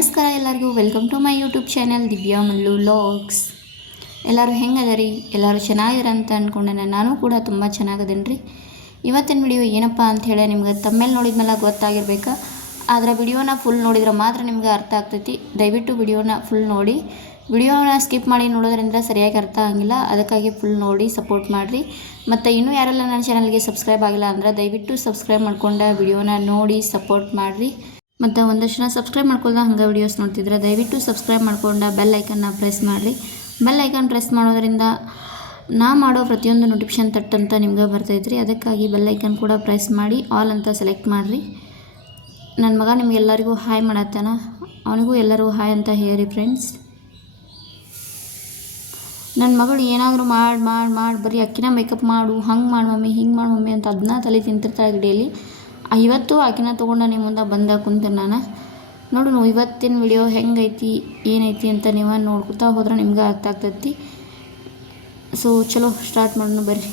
ನಮಸ್ಕಾರ ಎಲ್ಲರಿಗೂ welcome to my YouTube channel Divya Mallu vlogs. ಎಲ್ಲರೂ ಹೆಂಗದರಿ? ಎಲ್ಲರೂ ಚೆನ್ನಾಗಿರಂತ ಅಂದ್ಕೊಂಡೆ ನಾನು ಕೂಡ ತುಂಬ ಚೆನ್ನಾಗದೇನೆ ರೀ. ಇವತ್ತಿನ ವಿಡಿಯೋ ಏನಪ್ಪ ಅಂಥೇಳಿ ನಿಮ್ಗೆ ತಮ್ಮೇಲೆ ನೋಡಿದ್ಮೇಲೆ ಗೊತ್ತಾಗಿರ್ಬೇಕಾ, ಆದರೆ ವಿಡಿಯೋನ ಫುಲ್ ನೋಡಿದ್ರೆ ಮಾತ್ರ ನಿಮ್ಗೆ ಅರ್ಥ ಆಗ್ತೈತಿ. ದಯವಿಟ್ಟು ವಿಡಿಯೋನ ಫುಲ್ ನೋಡಿ. ವಿಡಿಯೋನ ಸ್ಕಿಪ್ ಮಾಡಿ ನೋಡೋದ್ರಿಂದ ಸರಿಯಾಗಿ ಅರ್ಥ ಆಗಿಲ್ಲ, ಅದಕ್ಕಾಗಿ ಫುಲ್ ನೋಡಿ ಸಪೋರ್ಟ್ ಮಾಡಿರಿ. ಮತ್ತು ಇನ್ನೂ ಯಾರೆಲ್ಲ ನನ್ನ ಚಾನಲ್ಗೆ ಸಬ್ಸ್ಕ್ರೈಬ್ ಆಗಿಲ್ಲ ಅಂದ್ರೆ ದಯವಿಟ್ಟು ಸಬ್ಸ್ಕ್ರೈಬ್ ಮಾಡ್ಕೊಂಡು ವಿಡಿಯೋನ ನೋಡಿ ಸಪೋರ್ಟ್ ಮಾಡಿರಿ. ಮತ್ತು ಒಂದಷ್ಟು ಜನ ಸಬ್ಸ್ಕ್ರೈಬ್ ಮಾಡ್ಕೊಳ್ಳೋ ಹಂಗೆ ವೀಡಿಯೋಸ್ ನೋಡ್ತಿದ್ರೆ ದಯವಿಟ್ಟು ಸಬ್ಸ್ಕ್ರೈಬ್ ಮಾಡ್ಕೊಂಡು ಬೆಲ್ ಐಕನ್ನ ಪ್ರೆಸ್ ಮಾಡಿರಿ. ಬೆಲ್ ಐಕನ್ ಪ್ರೆಸ್ ಮಾಡೋದ್ರಿಂದ ನಾ ಮಾಡೋ ಪ್ರತಿಯೊಂದು ನೋಟಿಫಿಕೇಷನ್ ತಟ್ಟಂತ ನಿಮ್ಗೆ ಬರ್ತೈತ್ರಿ. ಅದಕ್ಕಾಗಿ ಬೆಲ್ ಐಕನ್ ಕೂಡ ಪ್ರೆಸ್ ಮಾಡಿ ಆಲ್ ಅಂತ ಸೆಲೆಕ್ಟ್ ಮಾಡಿರಿ. ನನ್ನ ಮಗ ನಿಮಗೆಲ್ಲರಿಗೂ ಹಾಯ್ ಮಾಡತ್ತಾನ, ಅವನಿಗೂ ಎಲ್ಲರೂ ಹಾಯ್ ಅಂತ ಹೇಳಿ ಫ್ರೆಂಡ್ಸ್. ನನ್ನ ಮಗಳು ಏನಾದರೂ ಮಾಡಿ ಬರೀ ಅಕ್ಕಿನ ಮೇಕಪ್ ಮಾಡು, ಹಂಗೆ ಮಾಡಿ ಮಮ್ಮಿ, ಹಿಂಗೆ ಮಾಡಿ ಮಮ್ಮಿ ಅಂತ ಅದನ್ನ ತಲೆ ತಿಂತಿರ್ತಾಳೆ ಡೈಲಿ. ಇವತ್ತು ಆಕಿನ ತೊಗೊಂಡು ನಿಮ್ಮ ಮುಂದೆ ಬಂದ ಕುಂತೆ ನಾನು. ನೋಡು ಇವತ್ತಿನ ವಿಡಿಯೋ ಹೆಂಗೈತಿ ಏನೈತಿ ಅಂತ ನೀವು ನೋಡ್ಕೊತಾ ಹೋದ್ರೆ ನಿಮ್ಗೆ ಅರ್ಥ ಆಗ್ತೈತಿ. ಸೊ ಚಲೋ ಸ್ಟಾರ್ಟ್ ಮಾಡೋಣ ಬರ್ರಿ.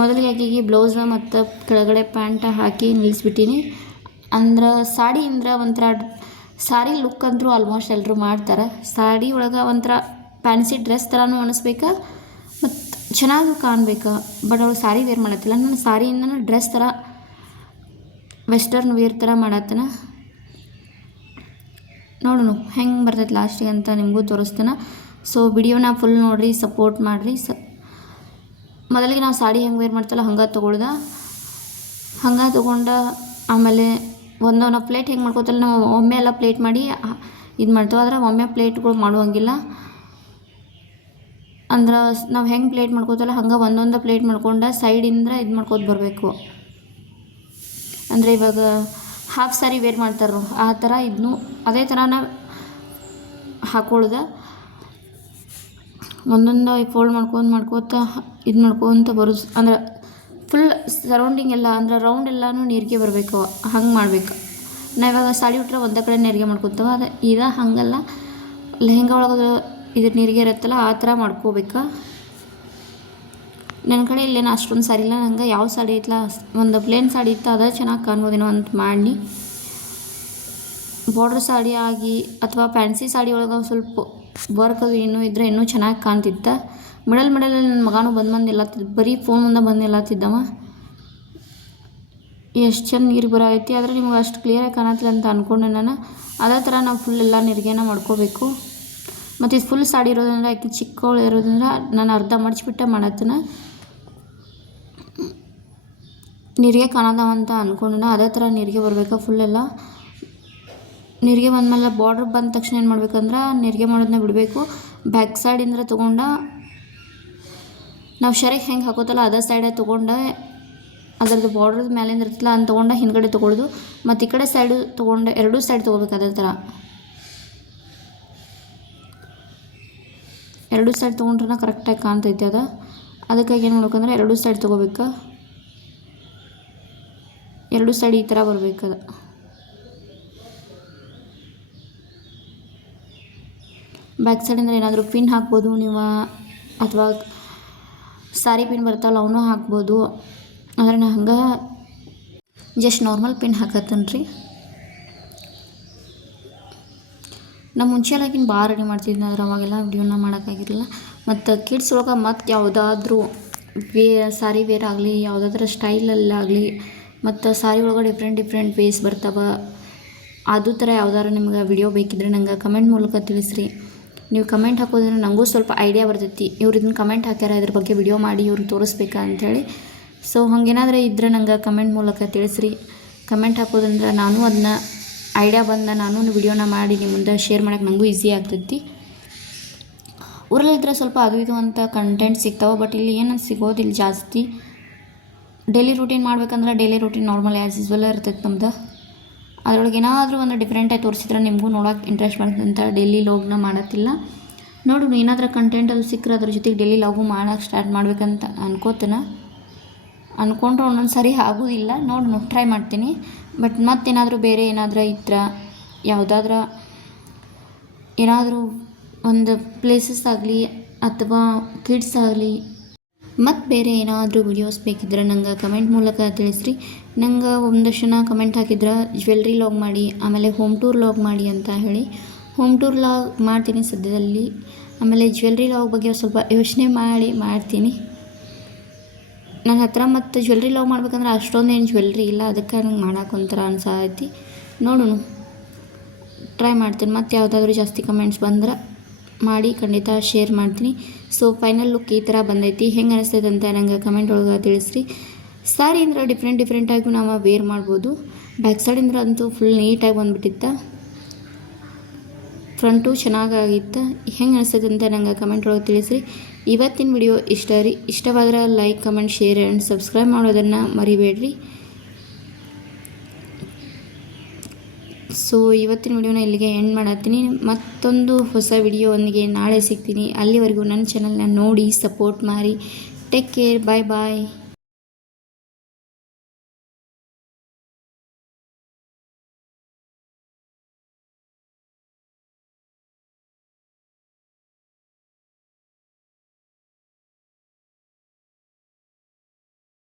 ಮೊದಲಿಗೆ ಆಕೆಗೆ ಬ್ಲೌಸ ಮತ್ತು ಕೆಳಗಡೆ ಪ್ಯಾಂಟ ಹಾಕಿ ನಿಲ್ಲಿಸ್ಬಿಟ್ಟಿನಿ. ಅಂದ್ರೆ ಸಾಡಿ ಅಂದ್ರೆ ಒಂಥರ ಸಾರಿ ಲುಕ್ ಅಂತೂ ಆಲ್ಮೋಸ್ಟ್ ಎಲ್ಲರೂ ಮಾಡ್ತಾರೆ. ಸಾಡಿ ಒಳಗೆ ಒಂಥರ ಫ್ಯಾನ್ಸಿ ಡ್ರೆಸ್ ಥರನೂ ಅನಿಸ್ಬೇಕಾ ಮತ್ತು ಚೆನ್ನಾಗಿ ಕಾಣಬೇಕಾ. ಬಟ್ ಅವಳು ಸಾರಿ ವೇರ್ ಮಾಡತ್ತಿಲ್ಲ. ನಾನು ಸಾರಿಯಿಂದ ಡ್ರೆಸ್ ಥರ ವೆಸ್ಟರ್ನ್ ವೇರ್ ಥರ ಮಾಡತ್ತನ. ನೋಡೋಣ ಹೆಂಗೆ ಬರ್ತೈತೆ ಲಾಸ್ಟಿಗೆ ಅಂತ ನಿಮಗೂ ತೋರಿಸ್ತಾನೆ. ಸೊ ವಿಡಿಯೋನ ಫುಲ್ ನೋಡಿರಿ, ಸಪೋರ್ಟ್ ಮಾಡಿರಿ. ಮೊದಲಿಗೆ ನಾವು ಸಾಡಿ ಹೆಂಗೆ ವೇರ್ ಮಾಡ್ತಲ್ಲ ಹಂಗೆ ತೊಗೊಂಡು ಆಮೇಲೆ ಒಂದೊಂದು ಪ್ಲೇಟ್ ಹೆಂಗೆ ಮಾಡ್ಕೋತಲ್ಲ ನಾವು ಒಮ್ಮೆ ಎಲ್ಲ ಪ್ಲೇಟ್ ಮಾಡಿ ಇದು ಮಾಡ್ತೇವೆ. ಆದರೆ ಒಮ್ಮೆ ಪ್ಲೇಟ್ಗಳು ಮಾಡುವಂಗಿಲ್ಲ. ಅಂದ್ರೆ ನಾವು ಹೆಂಗೆ ಪ್ಲೇಟ್ ಮಾಡ್ಕೋತಲ್ಲ ಹಂಗೆ ಒಂದೊಂದು ಪ್ಲೇಟ್ ಮಾಡ್ಕೊಂಡು ಸೈಡಿಂದ ಇದು ಮಾಡ್ಕೋತ ಬರಬೇಕು. ಅಂದರೆ ಇವಾಗ ಹಾಫ್ ಸಾರಿ ವೇರ್ ಮಾಡ್ತಾರೋ ಆ ಥರ ಇದನ್ನು ಅದೇ ಥರ ನಾವು ಹಾಕೊಳ್ಳೋದ. ಒಂದೊಂದು ಫೋಲ್ಡ್ ಮಾಡ್ಕೋತ ಇದು ಮಾಡ್ಕೊತ ಬರೋದು. ಅಂದ್ರೆ ಫುಲ್ ಸರೌಂಡಿಂಗ್ ಎಲ್ಲ ಅಂದ್ರೆ ರೌಂಡ್ ಎಲ್ಲನೂ ನೀರಿಗೆ ಬರಬೇಕು, ಹಂಗೆ ಮಾಡಬೇಕು. ನಾವು ಇವಾಗ ಸಾಡಿ ಉಟ್ರೆ ಒಂದೇ ಕಡೆ ನೀರಿಗೆ ಮಾಡ್ಕೊತೇವೆ. ಅದು ಈಗ ಹಾಗಲ್ಲ, ಲೆಹಂಗಾ ಒಳಗೆ ಇದ್ರ ನೀರಿಗೆ ಇರುತ್ತಲ್ಲ ಆ ಥರ ಮಾಡ್ಕೋಬೇಕಾ. ನನ್ನ ಕಡೆ ಇಲ್ಲೇನು ಅಷ್ಟೊಂದು ಸಾರಿ ಇಲ್ಲ. ನಂಗೆ ಯಾವ ಸಾಡಿ ಐತಲ್ಲ ಒಂದು ಪ್ಲೇನ್ ಸಾಡಿ ಇತ್ತು, ಅದೇ ಚೆನ್ನಾಗಿ ಕಾಣ್ಬೋದೇನೋ ಅಂತ ಮಾಡಿ. ಬಾರ್ಡ್ರ್ ಸಾಡಿ ಆಗಿ ಅಥವಾ ಫ್ಯಾನ್ಸಿ ಸಾಡಿ ಒಳಗೆ ಸ್ವಲ್ಪ ವರ್ಕ್ ಅದು ಇನ್ನೂ ಇದ್ದರೆ ಇನ್ನೂ ಚೆನ್ನಾಗಿ ಕಾಣ್ತಿತ್ತ. ಮಿಡಲ್ ನನ್ನ ಮಗನೂ ಬಂದು ಎಲ್ಲತ್ತಿದ್ದ, ಬರೀ ಫೋನ್ ಮುಂದೆ ಬಂದು ಎಲ್ಲತ್ತಿದ್ದವ. ಎಷ್ಟು ಚೆಂದ ನೀರು ಬರೈತಿ, ಆದರೆ ನಿಮ್ಗೆ ಅಷ್ಟು ಕ್ಲಿಯರಾಗಿ ಕಾಣತ್ತಿಲ್ಲ ಅಂತ ಅಂದ್ಕೊಂಡೆ ನಾನು. ಅದೇ ಥರ ನಾವು ಫುಲ್ ಎಲ್ಲ ನೀರಿಗೆನ ಮಾಡ್ಕೋಬೇಕು. ಮತ್ತು ಇದು ಫುಲ್ ಸಾಡಿ ಇರೋದ್ರಿಂದ ಆಕೆ ಚಿಕ್ಕವಳು ಇರೋದ್ರಿಂದ ನಾನು ಅರ್ಧ ಮಡಚಿಬಿಟ್ಟೆ ಮಾಡತ್ತನ. ನೀರಿಗೆ ಕಾಣೋದವಂತ ಅಂದ್ಕೊಂಡ ಅದೇ ಥರ ನೀರಿಗೆ ಬರಬೇಕು ಫುಲ್ಲೆಲ್ಲ. ನೀರಿಗೆ ಬಂದಮೇಲೆ ಬಾರ್ಡ್ರ್ ಬಂದ ತಕ್ಷಣ ಏನು ಮಾಡ್ಬೇಕಂದ್ರೆ ನೀರಿಗೆ ಮಾಡೋದನ್ನ ಬಿಡಬೇಕು. ಬ್ಯಾಕ್ ಸೈಡಿಂದ ತೊಗೊಂಡು ನಾವು ಶರಿಗೆ ಹೆಂಗೆ ಹಾಕೋತಲ್ಲ ಅದೇ ಸೈಡೇ ತೊಗೊಂಡು ಅದರದ್ದು ಬಾರ್ಡ್ರದ ಮೇಲಿಂದ ಇರ್ತಲ್ಲ ಅಂತ ತೊಗೊಂಡು ಹಿಂದ್ಗಡೆ ತೊಗೊಳ್ಳೋದು. ಮತ್ತು ಈ ಕಡೆ ಸೈಡು ತೊಗೊಂಡು ಎರಡೂ ಸೈಡ್ ತೊಗೋಬೇಕು. ಅದೇ ಥರ ಎರಡೂ ಸೈಡ್ ತೊಗೊಂಡ್ರೆ ಕರೆಕ್ಟಾಗಿ ಕಾಣ್ತೈತೆ ಅದು. ಅದಕ್ಕಾಗಿ ಏನು ಮಾಡ್ಬೇಕಂದ್ರೆ ಎರಡೂ ಸೈಡ್ ತೊಗೋಬೇಕು. ಎರಡೂ ಸೈಡ್ ಈ ಥರ ಬರಬೇಕು. ಅದು ಬ್ಯಾಕ್ ಸೈಡಿಂದ ಏನಾದರೂ ಪಿನ್ ಹಾಕ್ಬೋದು ನೀವು, ಅಥವಾ ಸಾರಿ ಪಿನ್ ಬರ್ತಾವಲ್ಲ ಅವನ್ನೂ ಹಾಕ್ಬೋದು. ಆದರೆ ನಾ ಹಂಗೆ ಜಸ್ಟ್ ನಾರ್ಮಲ್ ಪಿನ್ ಹಾಕತ್ತೇನೆ ರೀ. ನಾ ಮುಂಚೆ ಎಲ್ಲಾಗಿನ ಭಾಳ ರೆಡಿ ಮಾಡ್ತಿದ್ದೀನಿ, ಆದರೆ ಅವಾಗೆಲ್ಲ ವಿಡಿಯೋನ ಮಾಡೋಕ್ಕಾಗಿರಲಿಲ್ಲ. ಮತ್ತು ಕಿಡ್ಸ್ ಒಳಗೆ ಮತ್ತು ಯಾವುದಾದ್ರೂ ಸಾರಿ ವೇರ್ ಆಗಲಿ, ಯಾವುದಾದ್ರೂ ಸ್ಟೈಲಲ್ಲಾಗಲಿ, ಮತ್ತು ಸಾರಿ ಒಳಗೆ ಡಿಫ್ರೆಂಟ್ ವೇಸ್ ಬರ್ತಾವೆ. ಅದು ಥರ ಯಾವ್ದಾದ್ರು ನಿಮ್ಗೆ ವಿಡಿಯೋ ಬೇಕಿದ್ರೆ ನಂಗೆ ಕಮೆಂಟ್ ಮೂಲಕ ತಿಳಿಸ್ರಿ. ನೀವು ಕಮೆಂಟ್ ಹಾಕೋದ್ರಿಂದ ನನಗೂ ಸ್ವಲ್ಪ ಐಡಿಯಾ ಬರ್ತೈತಿ, ಇವ್ರು ಇದನ್ನು ಕಮೆಂಟ್ ಹಾಕ್ಯಾರ ಇದ್ರ ಬಗ್ಗೆ ವಿಡಿಯೋ ಮಾಡಿ ಇವ್ರಿಗೆ ತೋರಿಸ್ಬೇಕಾ ಅಂಥೇಳಿ. ಸೊ ಹಾಗೇನಾದರೂ ಇದ್ದರೆ ನಂಗೆ ಕಮೆಂಟ್ ಮೂಲಕ ತಿಳಿಸ್ರಿ. ಕಮೆಂಟ್ ಹಾಕೋದ್ರಿಂದ ನಾನು ಅದನ್ನ ಐಡಿಯಾ ಬಂದ ನಾನು ವಿಡಿಯೋನ ಮಾಡಿ ನಿಮ್ಮ ಮುಂದೆ ಶೇರ್ ಮಾಡೋಕ್ಕೆ ನನಗೂ ಈಸಿ ಆಗ್ತೈತಿ. ಊರಲ್ಲಿದ್ದರೆ ಸ್ವಲ್ಪ ಅದು ಇದು ಅಂತ ಕಂಟೆಂಟ್ ಸಿಗ್ತಾವೆ, ಬಟ್ ಇಲ್ಲಿ ಏನು ಸಿಗೋದಿಲ್ಲ ಜಾಸ್ತಿ. ಡೈಲಿ ರೂಟೀನ್ ಮಾಡ್ಬೇಕಂದ್ರೆ daily routine normal as usual ಇರ್ತೈತೆ ನಮ್ದು. ಅದರೊಳಗೆ ಏನಾದರೂ ಒಂದು ಡಿಫ್ರೆಂಟಾಗಿ ತೋರಿಸಿದ್ರೆ ನಿಮಗೂ ನೋಡೋಕೆ ಇಂಟ್ರೆಸ್ಟ್ ಬರ್ತದೆ ಅಂತ ಡೈಲಿ ಲಾಗ್ನ ಮಾಡತ್ತಿಲ್ಲ. ನೋಡು ಏನಾದರೂ ಕಂಟೆಂಟಲ್ಲಿ ಸಿಕ್ಕರೆ ಅದ್ರ ಜೊತೆಗೆ ಡೈಲಿ ಲಾಗು ಮಾಡೋಕ್ಕೆ ಸ್ಟಾರ್ಟ್ ಮಾಡ್ಬೇಕಂತ ಅಂದ್ಕೊಂಡ್ರೆ ಒಂದೊಂದು ಸರಿ ಆಗೋದಿಲ್ಲ. ನೋಡು ಟ್ರೈ ಮಾಡ್ತೀನಿ. ಬಟ್ ಮತ್ತೇನಾದರೂ ಬೇರೆ ಏನಾದರೂ ಇದ್ರೆ ಯಾವುದಾದ್ರೂ ಏನಾದರೂ ಒಂದು ಪ್ಲೇಸಸ್ ಆಗಲಿ ಅಥವಾ ಕಿಡ್ಸ್ ಆಗಲಿ ಮತ್ತು ಬೇರೆ ಏನಾದರೂ ವಿಡಿಯೋಸ್ ಬೇಕಿದ್ರೆ ನಂಗೆ ಕಮೆಂಟ್ ಮೂಲಕ ತಿಳಿಸ್ರಿ. ನಂಗೆ ಒಂದಷ್ಟು ಜನ ಕಮೆಂಟ್ ಹಾಕಿದ್ರೆ ಜ್ಯುವೆಲ್ರಿ ಲಾಗ್ ಮಾಡಿ, ಆಮೇಲೆ ಹೋಮ್ ಟೂರ್ ಲಾಗ್ ಮಾಡಿ ಅಂತ ಹೇಳಿ. ಹೋಮ್ ಟೂರ್ ಲಾಗ್ ಮಾಡ್ತೀನಿ ಸದ್ಯದಲ್ಲಿ, ಆಮೇಲೆ ಜ್ಯುವೆಲ್ರಿ ಲಾಗ್ ಬಗ್ಗೆ ಸ್ವಲ್ಪ ಯೋಚನೆ ಮಾಡ್ತೀನಿ. ನನ್ನ ಹತ್ರ ಮತ್ತು ಜ್ಯುವೆಲ್ರಿ ಲಾಗ್ ಮಾಡ್ಬೇಕಂದ್ರೆ ಅಷ್ಟೊಂದೇನು ಜ್ಯುವೆಲ್ರಿ ಇಲ್ಲ, ಅದಕ್ಕೆ ನಂಗೆ ಮಾಡೋಕೆ ಒಂಥರ ಅನ್ಸಾತಿ. ನೋಡೋಣ, ಟ್ರೈ ಮಾಡ್ತೀನಿ. ಮತ್ತು ಯಾವುದಾದ್ರೂ ಜಾಸ್ತಿ ಕಮೆಂಟ್ಸ್ ಬಂದ್ರೆ ಮಾಡಿ ಖಂಡಿತ ಶೇರ್ ಮಾಡ್ತೀನಿ. ಸೊ ಫೈನಲ್ ಲುಕ್ ಈ ಥರ ಬಂದೈತಿ. ಹೆಂಗೆ ಅನಿಸ್ತೈತೆ ಅಂತ ನಂಗೆ ಕಮೆಂಟ್ ಒಳಗೆ ತಿಳಿಸ್ರಿ. ಸ್ಯಾರಿ ಅಂದ್ರೆ ಡಿಫ್ರೆಂಟಾಗಿ ನಾವು ವೇರ್ ಮಾಡ್ಬೋದು. ಬ್ಯಾಕ್ ಸೈಡಿಂದ ಅಂತೂ ಫುಲ್ ನೀಟಾಗಿ ಬಂದುಬಿಟ್ಟಿತ್ತು, ಫ್ರಂಟು ಚೆನ್ನಾಗಾಗಿತ್ತು. ಹೆಂಗೆ ಅನಿಸ್ತೈತೆ ಅಂತ ನಂಗೆ ಕಮೆಂಟ್ ಒಳಗೆ ತಿಳಿಸ್ರಿ. ಇವತ್ತಿನ ವಿಡಿಯೋ ಇಷ್ಟವಾದ್ರೆ like, comment, share and subscribe ಮಾಡೋದನ್ನು ಮರಿಬೇಡ್ರಿ. ಸೊ ಇವತ್ತಿನ ವಿಡಿಯೋನ ಇಲ್ಲಿಗೆ ಎಂಡ್ ಮಾಡತ್ತೀನಿ. ಮತ್ತೊಂದು ಹೊಸ ವಿಡಿಯೋವೊಂದಿಗೆ ನಾಳೆ ಸಿಗ್ತೀನಿ. ಅಲ್ಲಿವರೆಗೂ ನನ್ನ ಚಾನಲ್ನ ನೋಡಿ ಸಪೋರ್ಟ್ ಮಾಡಿ. ಟೇಕ್ ಕೇರ್, ಬಾಯ್.